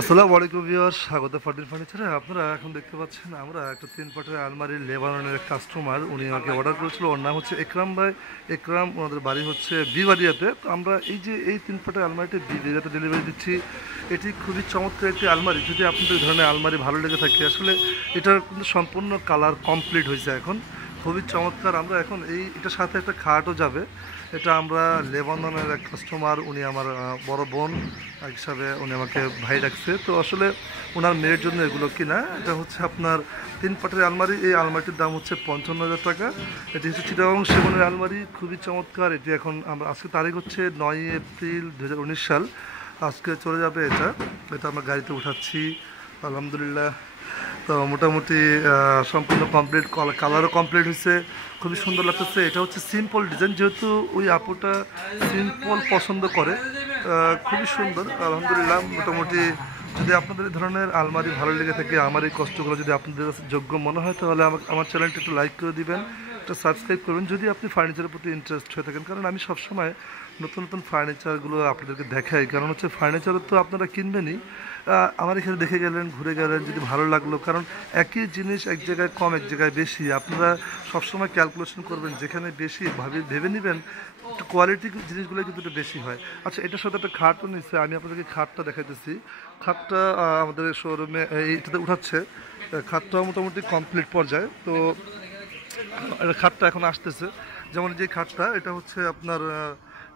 আসসালামু আলাইকুম ভিউয়ার স্বাগত ফার্টিন ফার্নিচারে। আপনারা এখন দেখতে পাচ্ছেন, আমরা একটা তিন পাটের আলমারির লেবাননের কাস্টমার উনি আমাকে অর্ডার করেছিল। ওর নাম হচ্ছে একরাম ভাই। একরাম, ওনাদের বাড়ি হচ্ছে বিবাড়িয়াতে। তো আমরা এই যে এই তিন পাটের আলমারিটি বিবাড়িয়াতে ডেলিভারি দিচ্ছি, এটি খুবই চমৎকার একটি আলমারি। যদি আপনাদের ধরনের আলমারি ভালো লেগে থাকে, আসলে এটার কিন্তু সম্পূর্ণ কালার কমপ্লিট হয়েছে এখন। খুবই চমৎকার। আমরা এখন এই, এটার সাথে একটা খাটও যাবে। এটা আমরা লেবাননের এক কাস্টমার উনি আমার বড় বোন হিসাবে উনি আমাকে ভাই ডাকছে তো আসলে ওনার মেয়ের জন্য এগুলো কিনা, এটা হচ্ছে আপনার তিন পাটের আলমারি। এই আলমারিটির দাম হচ্ছে পঞ্চান্ন হাজার টাকা। এটি হচ্ছে চিটাগং সেবনের আলমারি। খুবই চমৎকার। এটি এখন আমরা, আজকে তারিখ হচ্ছে নয় এপ্রিল দু হাজার উনিশ সাল। আজকে চলে যাবে এটা। এটা আমরা গাড়িতে উঠাচ্ছি। আলহামদুলিল্লাহ। তো মোটামুটি সম্পূর্ণ কমপ্লিট কালারও কমপ্লিট হয়েছে খুবই সুন্দর লাগতেছে। এটা হচ্ছে সিম্পল ডিজাইন যেহেতু ওই আপুটা সিম্পল পছন্দ করে খুবই সুন্দর। আলহামদুলিল্লাহ, মোটামুটি যদি আপনাদের এই ধরনের আলমারি ভালো লেগে থাকে, আমার এই কষ্টগুলো যদি আপনাদের কাছে যোগ্য মনে হয়, তাহলে আমাকে, আমার চ্যানেলটা একটু লাইক করে দিবেন। একটা সাবস্ক্রাইব করবেন যদি আপনি ফার্নিচারের প্রতি ইন্টারেস্ট হয়ে থাকেন। কারণ আমি সবসময় নতুন নতুন ফার্নিচারগুলো আপনাদেরকে দেখাই। কারণ হচ্ছে ফার্নিচার তো আপনারা কিনবেনই। আমার এখানে দেখে গেলেন ঘুরে গেলেন যদি ভালো লাগল। কারণ একই জিনিস এক জায়গায় কম এক জায়গায় বেশি। আপনারা সবসময় ক্যালকুলেশন করবেন যেখানে বেশি ভাবে ভেবে নেবেন কোয়ালিটি জিনিসগুলো কিন্তু একটু বেশি হয়। আচ্ছা এটার সাথে একটা খাটও নিচ্ছে আমি আপনাদেরকে খাটটা দেখাইতেছি। খাটটা আমাদের শোরুমে এইটাতে উঠাচ্ছে। আহ, খাটটাও মোটামুটি কমপ্লিট পর্যায়ে। তো খাটটা এখন আসতেছে। যেমন যে খাটটা, এটা হচ্ছে আপনার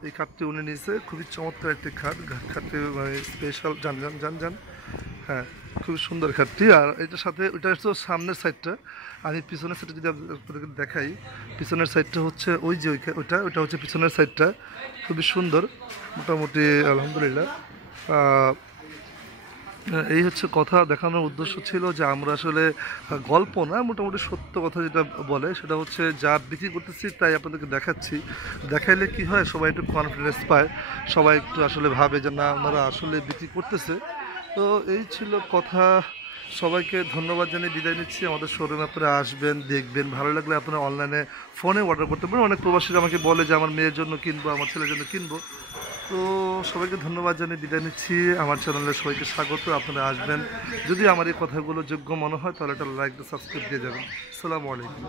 এই খাটটি উনি নিয়েছে। খুবই চমৎকার একটি খাট। ঘা- মানে স্পেশাল জান জান জান জান। হ্যাঁ খুবই সুন্দর খাটটি। আর এটার সাথে ওইটা হচ্ছে সামনের সাইডটা আমি পিছনের সাইডটা যদি আপনাদেরকে দেখাই, পিছনের সাইডটা হচ্ছে ওই যে ওইটা ওইটা হচ্ছে পিছনের সাইডটা খুবই সুন্দর, মোটামুটি, আলহামদুলিল্লাহ। এই হচ্ছে কথা দেখানোর উদ্দেশ্য ছিল যে আমরা আসলে গল্প না, মোটামুটি সত্য কথা যেটা বলে, সেটা হচ্ছে যা বিক্রি করতেছি তাই আপনাদেরকে দেখাচ্ছি। দেখাইলে কি হয়, সবাই একটু কনফিডেন্স পায়, সবাই একটু আসলে ভাবে যে না, ওনারা আসলে বিক্রি করতেছে। তো এই ছিল কথা। সবাইকে ধন্যবাদ জানিয়ে বিদায় নিচ্ছি। আমাদের শোরুমে আপনারা আসবেন, দেখবেন। ভালো লাগলে আপনারা অনলাইনে ফোনে অর্ডার করতে পারেন। অনেক প্রবাসীরা আমাকে বলে যে, আমার মেয়ের জন্য কিনবো, আমার ছেলের জন্য কিনবো। তো সবাইকে ধন্যবাদ জানিয়ে বিদায় নিচ্ছি। আমার চ্যানেলে সবাইকে স্বাগত। আপনারা আসবেন। যদি আমার এই কথাগুলো যোগ্য মনে হয়, তাহলে একটা লাইক সাবস্ক্রাইব দিয়ে যাবেন। আসসালামু আলাইকুম।